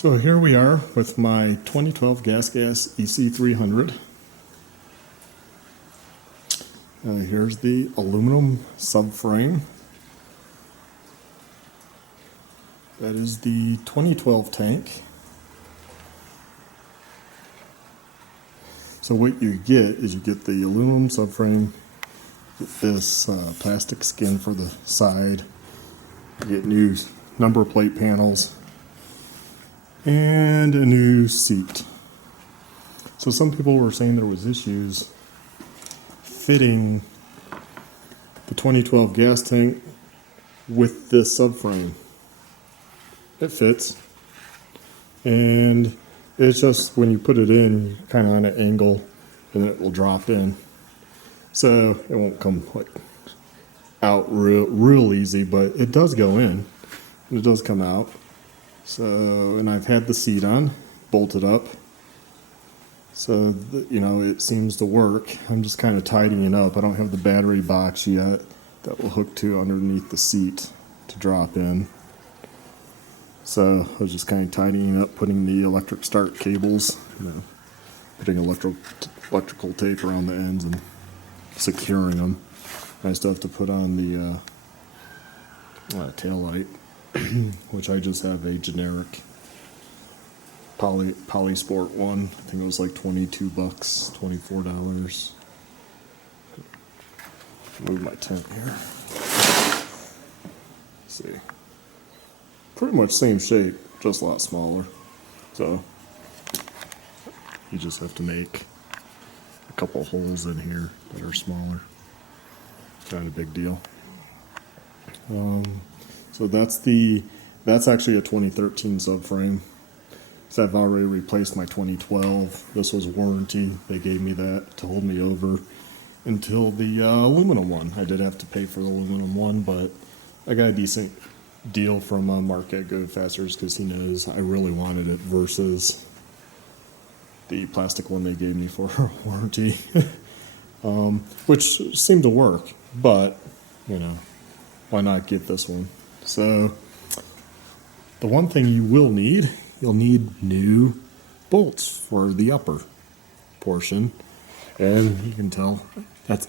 So here we are with my 2012 Gas Gas EC300. Here's the aluminum subframe. That is the 2012 tank. So what you get is you get the aluminum subframe, this plastic skin for the side, you get new number plate panels, and a new seat. So some people were saying there was issues fitting the 2012 gas tank with this subframe. It fits, and it's just when you put it in, you're kind of on an angle, and it will drop in. So it won't come like out real easy, but it does go in, and it does come out. So, and I've had the seat on, bolted up. So, it seems to work. I'm just kind of tidying up. I don't have the battery box yet that will hook to underneath the seat to drop in. So, I was just kind of tidying up, putting the electric start cables, putting electrical tape around the ends and securing them. I still have to put on the tail light, which I just have a generic Polysport one. I think it was like $22, $24. Move my tent here. Let's see. Pretty much same shape, just a lot smaller. So you just have to make a couple holes in here that are smaller. Not a big deal. So that's actually a 2013 subframe. So I've already replaced my 2012. This was warranty. They gave me that to hold me over until the aluminum one. I did have to pay for the aluminum one, but I got a decent deal from Mark at GoFasters because he knows I really wanted it versus the plastic one they gave me for warranty, which seemed to work, but why not get this one? So the one thing you'll need new bolts for the upper portion, and you can tell that's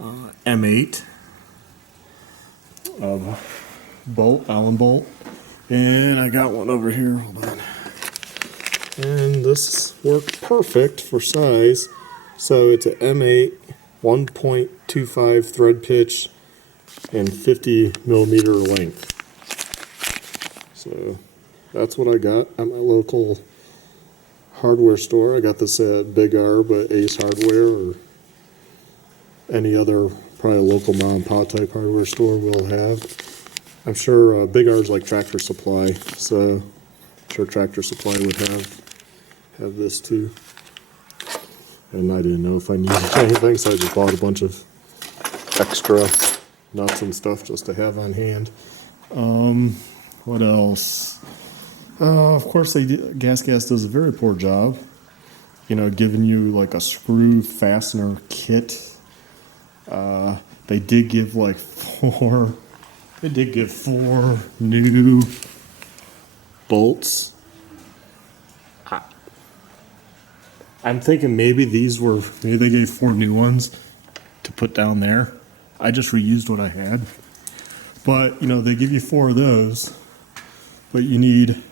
M8 bolt, Allen bolt, and I got one over here. Hold on, and this worked perfect for size. So it's an M8 1.25 thread pitch and 50 millimeter length. So that's what I got at my local hardware store. I got this at Big R, but Ace Hardware or any other probably local mom and pop type hardware store will have. I'm sure Big R's like Tractor Supply, so I'm sure Tractor Supply would have this too. And I didn't know if I needed anything, so I just bought a bunch of extra nuts and stuff just to have on hand. What else? Of course, Gas Gas does a very poor job, giving you like a screw fastener kit. They did give like four new bolts. I'm thinking maybe they gave 4 new ones to put down there. I just reused what I had. But, they give you 4 of those, but you need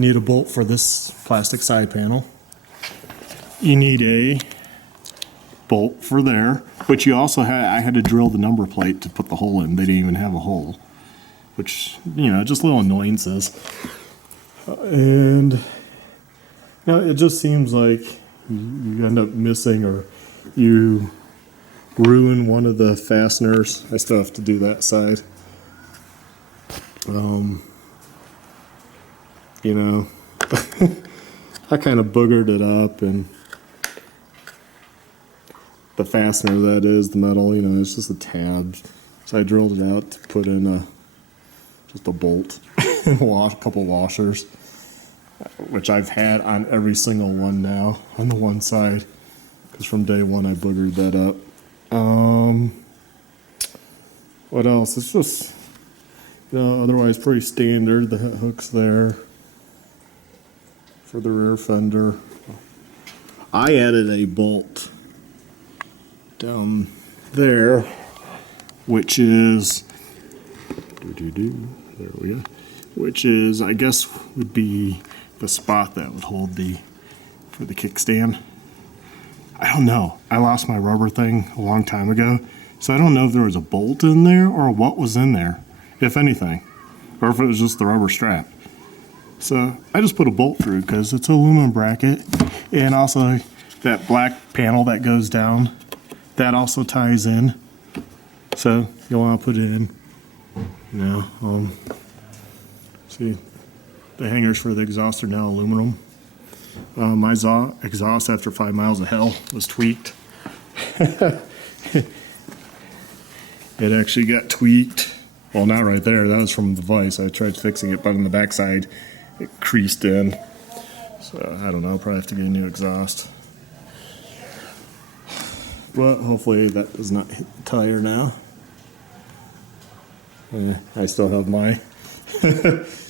a bolt for this plastic side panel. You need a bolt for there, but you also I had to drill the number plate to put the hole in. They didn't even have a hole, which, just little annoyances. And it just seems like you end up missing, or you ruin one of the fasteners. I still have to do that side. I kind of boogered it up, and the fastener, that is the metal, it's just a tab. So I drilled it out to put in just a bolt and a couple washers, which I've had on every single one now on the one side, because from day one I boogered that up. What else? It's just, otherwise pretty standard. The hook's there. for the rear fender. I added a bolt down there, which is, there we go, which is, I guess, would be the spot that would hold for the kickstand. I don't know. I lost my rubber thing a long time ago, so I don't know if there was a bolt in there or what was in there, if anything, or if it was just the rubber strap. So I just put a bolt through because it's an aluminum bracket, and also that black panel that goes down, that also ties in. So you'll want to put it in. See, the hangers for the exhaust are now aluminum. My exhaust after 5 miles of hell was tweaked. It actually got tweaked. Well, not right there. That was from the vise. I tried fixing it, but on the backside, it creased in. So I don't know. I'll probably have to get a new exhaust. But hopefully that does not hit the tire now. I still have my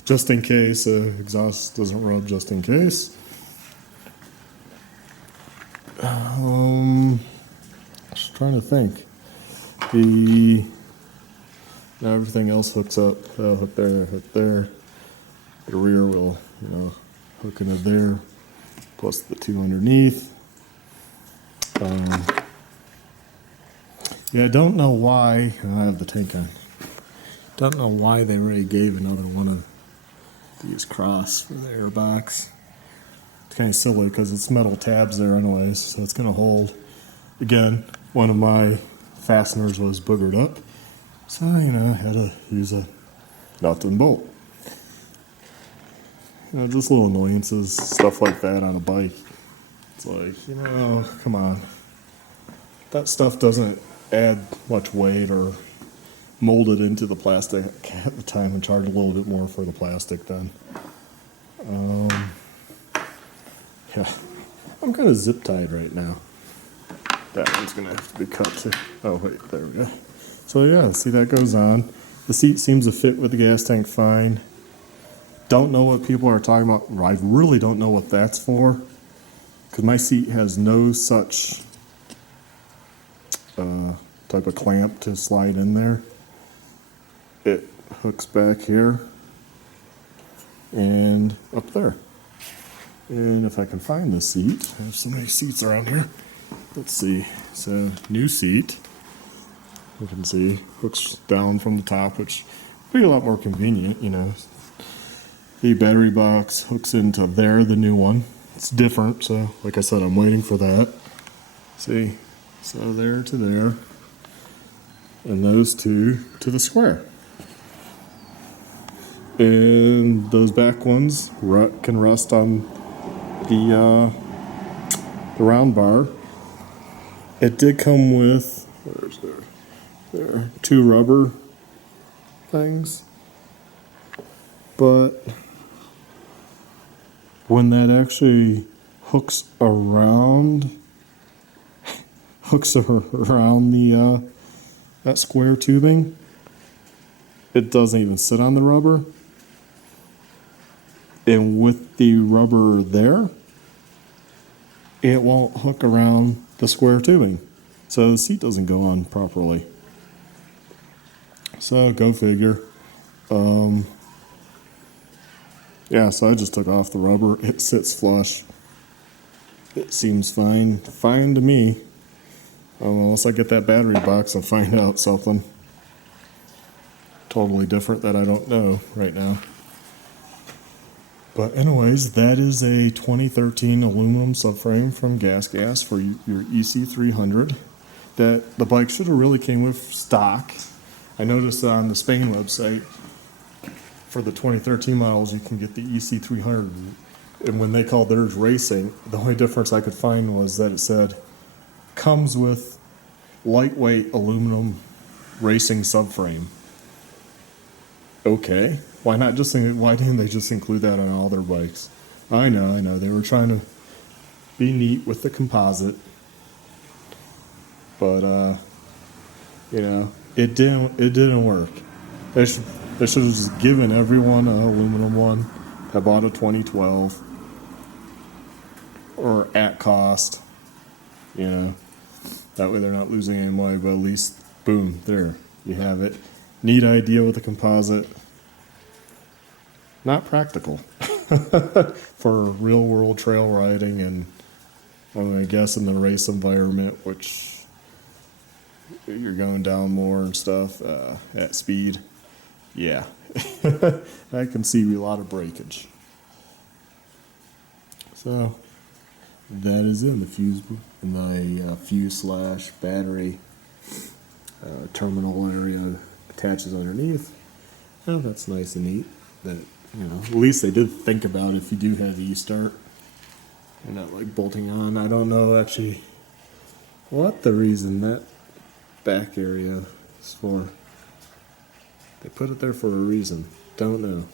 just in case exhaust doesn't rub, just in case. Just trying to think. Now everything else hooks up. Hook there, hook there. The rear will, hook into there. Plus the two underneath. Yeah, I don't know why. I have the tank on. Don't know why they already gave another one of these cross for the air box. It's kind of silly because it's metal tabs there anyways, so it's going to hold. Again, one of my fasteners was boogered up, so I had to use a nut and bolt. Just little annoyances, stuff like that on a bike. It's like, come on. That stuff doesn't add much weight or mold it into the plastic at the time and charge a little bit more for the plastic then. Yeah, I'm kind of zip tied right now. That one's gonna have to be cut too. Oh wait, there we go. So yeah, see, that goes on. The seat seems to fit with the gas tank fine. Don't know what people are talking about. I really don't know what that's for, because my seat has no such type of clamp to slide in there. It hooks back here and up there. And if I can find the seat, I have so many seats around here. Let's see. So, new seat. You can see hooks down from the top, which would be a lot more convenient, The battery box hooks into there, the new one. It's different, so like I said, I'm waiting for that. See? So there to there. And those two to the square. And those back ones can rest on the round bar. It did come with, there are two rubber things, but when that actually hooks around the that square tubing, it doesn't even sit on the rubber. And with the rubber there, it won't hook around the square tubing. So the seat doesn't go on properly. So go figure. Yeah, so I just took off the rubber. It sits flush. It seems fine. Fine to me. Unless I get that battery box and find out something totally different that I don't know right now. But anyways, that is a 2013 aluminum subframe from Gas Gas for your EC300 that the bike should have really came with stock. I noticed on the Spain website for the 2013 models you can get the EC300, and when they called theirs racing, the only difference I could find was that it said comes with lightweight aluminum racing subframe. Okay. Why didn't they just include that on all their bikes? I know. They were trying to be neat with the composite. But, it didn't work. They should have just given everyone an aluminum one. I bought a 2012. at cost, you know. That way they're not losing any money, but at least, boom, there, you have it. Neat idea with the composite. Not practical for real world trail riding and I guess in the race environment, which you're going down more and stuff at speed. Yeah, I can see a lot of breakage. So that is in the fuse slash battery terminal area attaches underneath. Oh, that's nice and neat. That, you know, at least they did think about if you do have E-start. You're not like bolting on. I don't know actually what the reason that back area is for. They put it there for a reason. Don't know.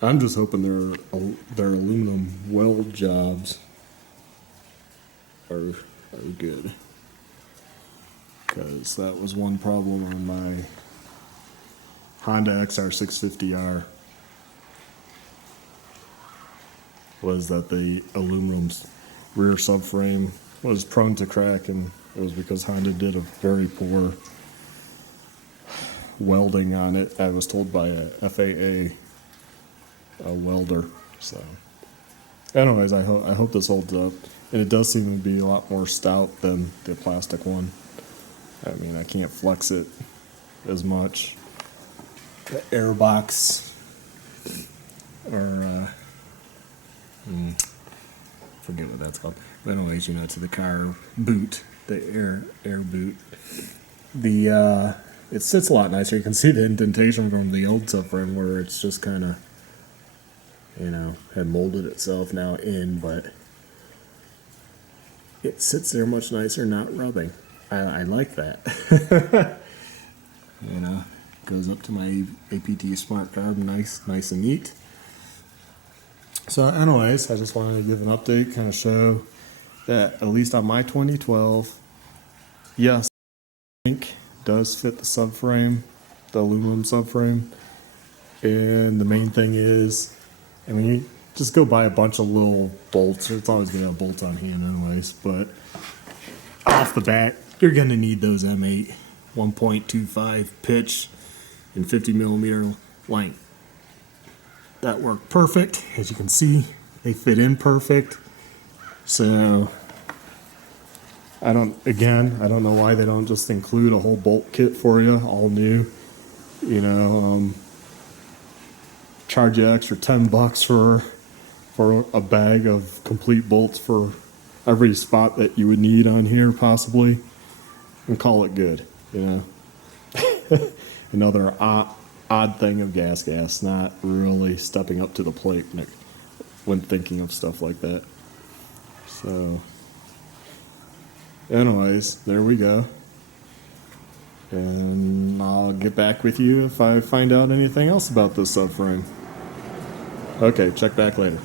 I'm just hoping their aluminum weld jobs are good. Because that was one problem on my Honda XR650R. Was that the aluminum's rear subframe was prone to crack, and it was because Honda did a very poor welding on it. I was told by a FAA welder. So, anyways, I hope this holds up, and it does seem to be a lot more stout than the plastic one. I mean, I can't flex it as much. The airbox, or forget what that's called. But anyways, you know, to the car boot, the air boot. The it sits a lot nicer. You can see the indentation from the old subframe where it's just kind of, you know, had molded itself now in, but it sits there much nicer, not rubbing. I like that. You know, goes up to my APT Smart Carb, nice and neat. So anyways, I just wanted to give an update, kind of show that at least on my 2012, yes, the tank does fit the subframe, the aluminum subframe. And the main thing is, I mean, you just go buy a bunch of little bolts. It's always going to have bolts on hand anyways, but off the bat, you're going to need those M8 1.25 pitch and 50 millimeter length. That worked perfect. As you can see, they fit in perfect. So I don't know why they don't just include a whole bolt kit for you, all new. You know, charge you extra $10 for a bag of complete bolts for every spot that you would need on here possibly, and call it good, you know. Another odd thing of Gas, not really stepping up to the plate when thinking of stuff like that. So anyways, there we go. And I'll get back with you if I find out anything else about this subframe. Okay, check back later.